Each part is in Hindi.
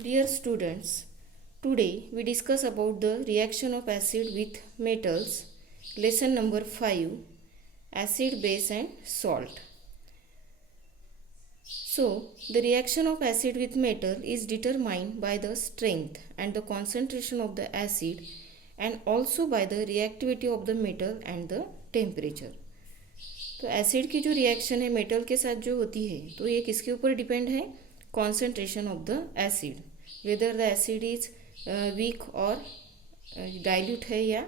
Dear students, today we discuss about the reaction of acid with metals, lesson number 5, acid, base and salt. So, the reaction of acid with metal is determined by the strength and the concentration of the acid and also by the reactivity of the metal and the temperature. तो एसिड की जो रिएक्शन है मेटल के साथ जो होती है तो ये किसके ऊपर डिपेंड है, concentration of the acid, whether the acid is weak और डाइल्यूट है या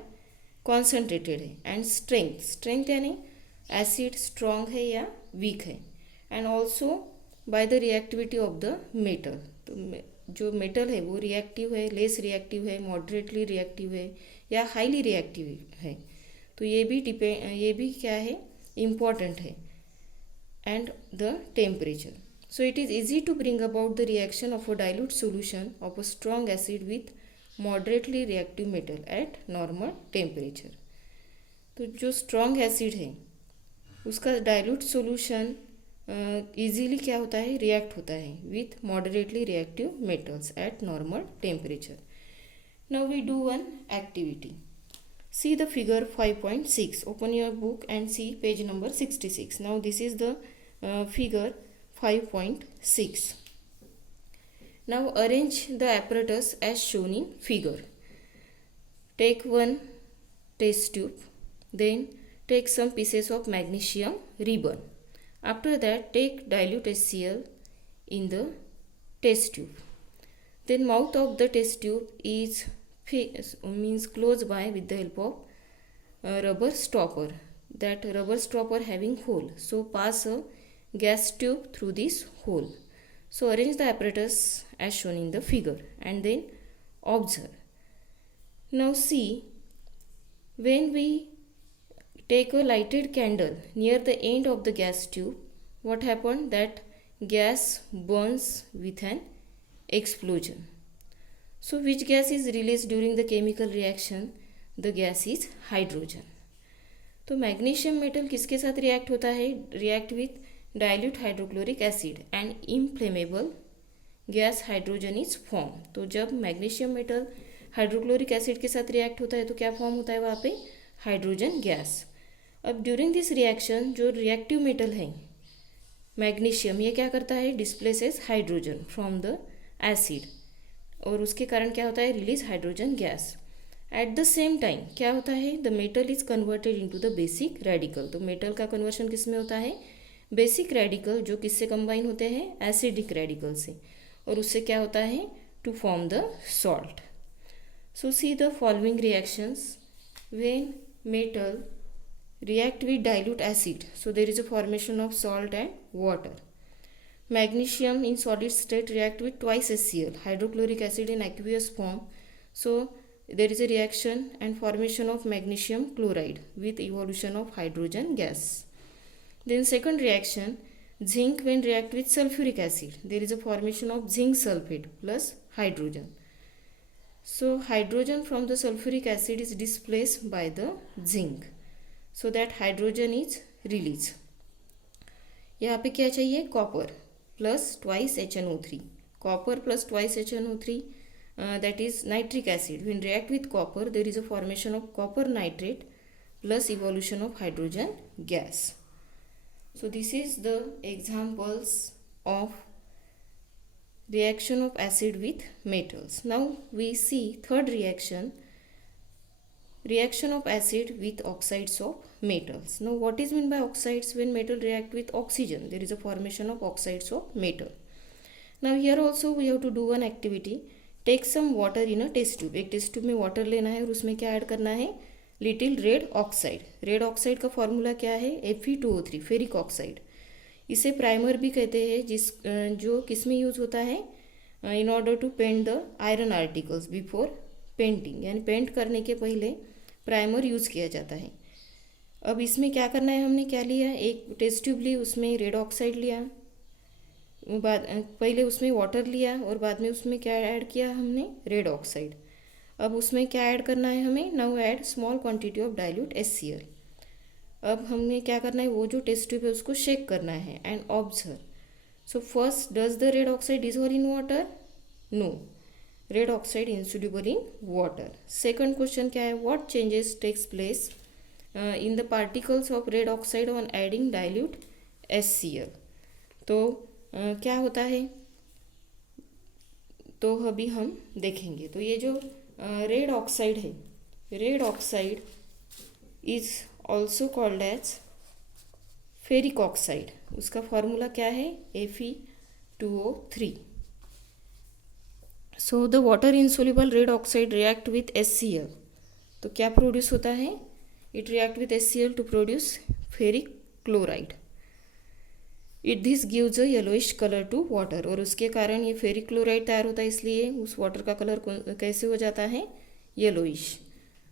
कॉन्सेंट्रेटेड है, एंड स्ट्रेंथ, स्ट्रेंथ यानी एसिड स्ट्रॉन्ग है या वीक है, and also by the reactivity of the metal. तो जो मेटल है वो रिएक्टिव है, लेस रिएक्टिव है, मॉडरेटली रिएक्टिव है या हाईली रिएक्टिव है, तो ये भी क्या है, important है, and the temperature. So it is easy to bring about the reaction of a dilute solution of a strong acid with moderately reactive metal at normal temperature. तो जो strong acid है उसका dilute solution easily क्या होता है, react होता है with moderately reactive metals at normal temperature. Now we do one activity. See the figure 5.6. Open your book and see page number 66. Now this is the figure 5.6. Now arrange the apparatus as shown in figure. Take one test tube. Then take some pieces of magnesium ribbon. After that take dilute HCl in the test tube. Then mouth of the test tube is close by with the help of rubber stopper. That rubber stopper having hole, so pass a gas tube through this hole. So arrange the apparatus as shown in the figure and then observe. Now see, when we take a lighted candle near the end of the gas tube, what happened, that gas burns with an explosion. So which gas is released during the chemical reaction? The gas is hydrogen. तो मैग्नीशियम मेटल किसके साथ रिएक्ट होता है? React with dilute hydrochloric acid and inflammable gas hydrogen is form. तो जब मैग्नीशियम मेटल हाइड्रोक्लोरिक एसिड के साथ रिएक्ट होता है तो क्या फॉर्म होता है वहाँ पे? Hydrogen gas. अब ड्यूरिंग दिस रिएक्शन जो रिएक्टिव मेटल है मैग्नीशियम, ये क्या करता है? Displaces hydrogen from the acid, और उसके कारण क्या होता है? Release hydrogen gas. At the same time क्या होता है? The metal is converted into the basic radical. तो मेटल का कन्वर्शन किस में होता है? बेसिक रेडिकल, जो किससे कंबाइन होते हैं? एसिडिक रेडिकल से, और उससे क्या होता है? To form the salt. So see the following reactions. When metal react with dilute acid, so there is a formation of salt and water. Magnesium in solid state react with twice HCl, hydrochloric acid in aqueous form. So there is a reaction and formation of magnesium chloride with evolution of hydrogen gas. Then second reaction, zinc when react with sulfuric acid, there is a formation of zinc sulfate plus hydrogen. So hydrogen from the sulfuric acid is displaced by the zinc, so that hydrogen is released. यहाँ पे क्या चाहिए? Copper plus twice HNO3. Copper plus twice HNO3, that is nitric acid. When react with copper, there is a formation of copper nitrate plus evolution of hydrogen gas. So this is the examples of reaction of acid with metals. Now we see third reaction, reaction of acid with oxides of metals. Now what is meant by oxides? When metal react with oxygen, there is a formation of oxides of metal. Now here also we have to do one activity. Take some water in a test tube. एक टेस्ट ट्यूब में वाटर लेना है और उसमें क्या ऐड करना है? Little red oxide. Red oxide का फॉर्मूला क्या है? Fe2O3, ferric oxide. इसे प्राइमर भी कहते हैं, जो किस में यूज होता है? In order to paint the iron articles before painting, यानी पेंट करने के पहले प्राइमर यूज़ किया जाता है. अब इसमें क्या करना है? हमने क्या लिया? एक टेस्ट ट्यूब ली, उसमें रेड ऑक्साइड लिया, पहले उसमें वाटर लिया और बाद में उसमें क्या ऐड किया हमने? Red oxide. अब उसमें क्या ऐड करना है हमें? Now add small quantity of dilute HCl. अब हमें क्या करना है? वो जो टेस्ट ट्यूब है उसको शेक करना है and observe. So first, does the red oxide dissolve in water? No, red oxide insoluble in water. Second question क्या है, what changes takes place in the particles of red oxide on adding dilute HCl. तो क्या होता है, तो अभी हम देखेंगे. तो ये जो रेड ऑक्साइड है, red oxide is also called as ferric oxide. उसका फॉर्मूला क्या है, Fe2O3. So the water insoluble red oxide react with HCl. तो क्या प्रोड्यूस होता है, it react with HCl to produce ferric chloride. It this gives a yellowish colour to water. और उसके कारण ये फेरिक क्लोराइड तैयार होता है, इसलिए उस वाटर का कलर कैसे हो जाता है, येलोइश.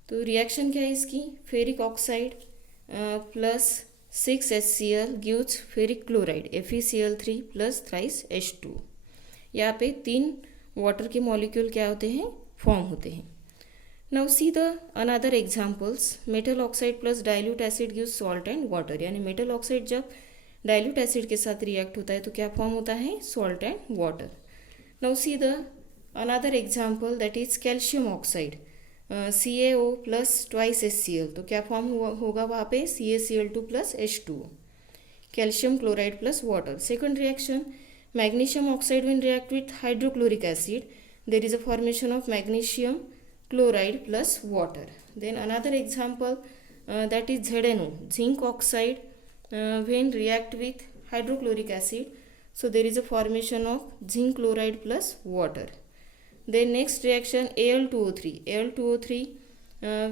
तो रिएक्शन क्या है इसकी, ferric oxide plus 6HCl gives ferric chloride FeCl3 plus thrice H2. यहाँ पे 3 वाटर के मॉलिक्यूल क्या होते हैं, फॉर्म होते हैं. Now see the another examples. Metal oxide plus dilute acid gives salt and water. यानी मेटल ऑक्साइड जब डाइल्यूट एसिड के साथ रिएक्ट होता है तो क्या फॉर्म होता है, salt and water. Now see the another example, that is calcium oxide CaO plus twice HCl. तो क्या फॉर्म होगा वहाँ पे, CaCl2 plus H2O. Calcium chloride plus water. Second reaction, magnesium oxide when react with hydrochloric acid, there is a formation of magnesium chloride plus water. Then another example, that is ZNO, zinc oxide when react with hydrochloric acid, so there is a formation of zinc chloride plus water. Then next reaction, Al2O3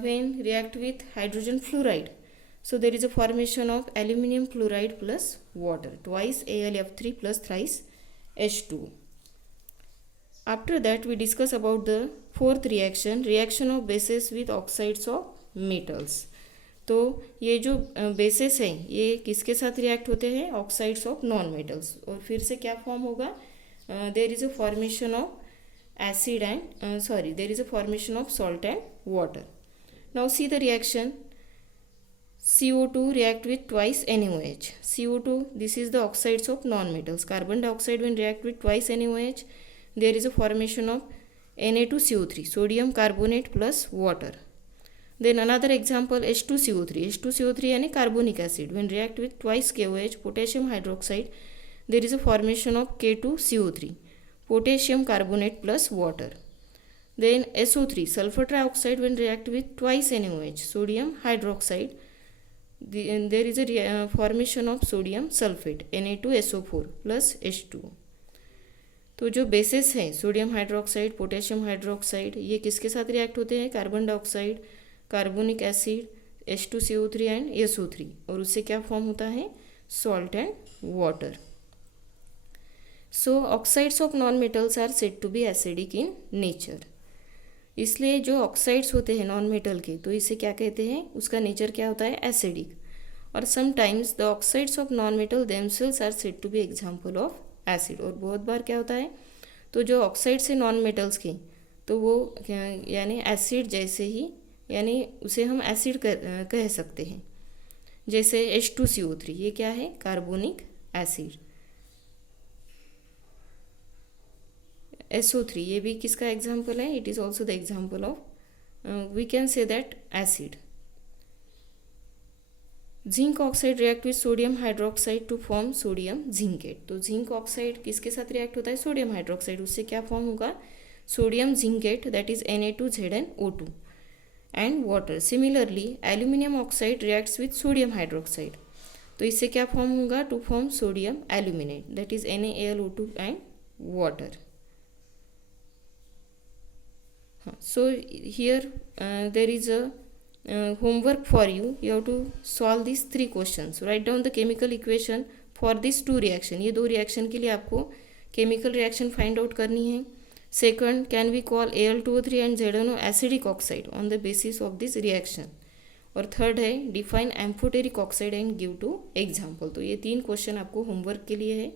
when react with hydrogen fluoride, so there is a formation of aluminium chloride plus water, twice AlF3 plus thrice H2. After that we discuss about the fourth reaction, reaction of bases with oxides of metals. तो ये जो बेसेस हैं ये किसके साथ रिएक्ट होते हैं, ऑक्साइड्स ऑफ नॉन मेटल्स. और फिर से क्या फॉर्म होगा, there is a formation of acid and there is a formation of salt and water. Now see the reaction, CO2 react with twice NaOH. CO2, this is the oxides of non-metals. Carbon dioxide when react with twice NaOH, there is a formation of Na2CO3, sodium carbonate plus water. Then another example, H2CO3. H2CO3 यानी carbonic acid when react with twice KOH, potassium hydroxide, there is a formation of K2CO3, potassium carbonate plus water. Then SO3, sulfur trioxide when react with twice NaOH, sodium hydroxide, there is a formation of sodium sulfate Na2SO4 plus H2. तो जो बेसिस हैं सोडियम हाइड्रोक्साइड, पोटेशियम हाइड्रोक्साइड, ये किसके साथ रिएक्ट होते हैं, carbon dioxide, carbonic acid, H2CO3 and SO3. और उससे क्या फॉर्म होता है, salt and water. So oxides of non metals are said to be acidic in nature. इसलिए जो ऑक्साइड्स होते हैं नॉन मेटल के, तो इसे क्या कहते हैं, उसका नेचर क्या होता है, एसिडिक. और sometimes the oxides of non metal themselves are said to be example of acid. और बहुत बार क्या होता है, तो जो ऑक्साइड्स है नॉन मेटल्स के, तो वो यानी एसिड जैसे ही, यानी उसे हम एसिड कह सकते हैं. जैसे H2CO3, ये क्या है, कार्बोनिक एसिड. SO3, ये भी किसका एग्जाम्पल है, it is also the example of, we can say that acid. Zinc oxide react with sodium hydroxide to form sodium zincate. तो जिंक ऑक्साइड किसके साथ रिएक्ट होता है, सोडियम हाइड्रोक्साइड, उससे क्या फॉर्म होगा, sodium zincate, that is Na2ZnO2 and water. Similarly aluminium oxide reacts with sodium hydroxide, तो इससे क्या फॉर्म होगा, to form sodium aluminate, that is NaAlO2 and water. So here there is a homework for you. You have to solve these 3 questions. Write down the chemical equation for these 2 reaction. ये 2 reaction के लिए आपको chemical reaction find out करनी है. Second, can we call Al2O3 and ZNO acidic oxide on the basis of this reaction. और थर्ड है define amphoteric oxide and give 2 example. तो ये 3 क्वेश्चन आपको होमवर्क के लिए है,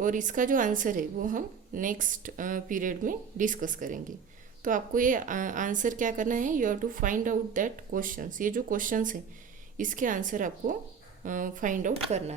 और इसका जो आंसर है वो हम नेक्स्ट पीरियड में डिस्कस करेंगे. तो आपको ये आंसर क्या करना है, you have to find out that questions. ये जो क्वेश्चंस हैं इसके आंसर आपको फाइंड आउट करना है.